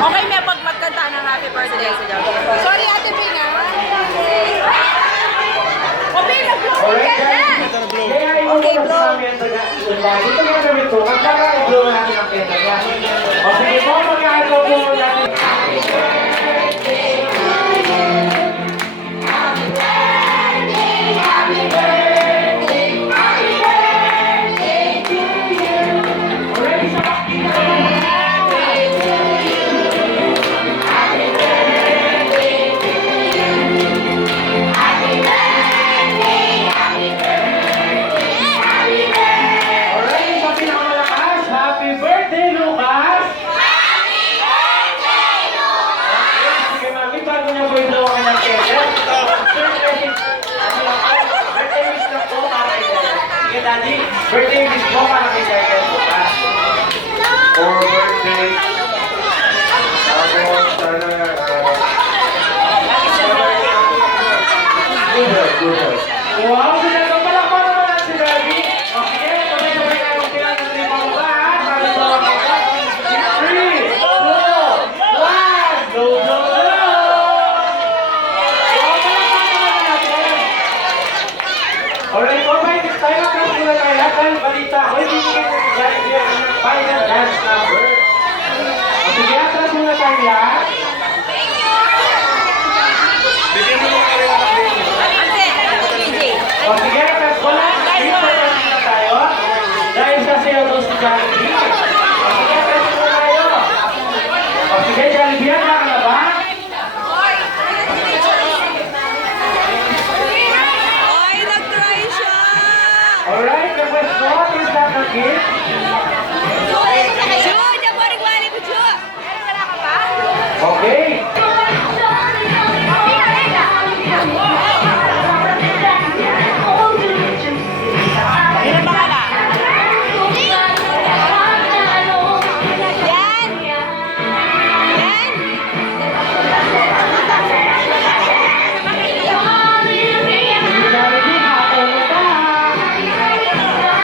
Okay, may pagkanta ng happy birthday sa Jojo. Sorry, Ate Ping, ha? Okay, nag-blow ka na! Okay, blow. Dito ka na ito. Ang para i-blow natin ang penta niya. O sige po, mag-aaral po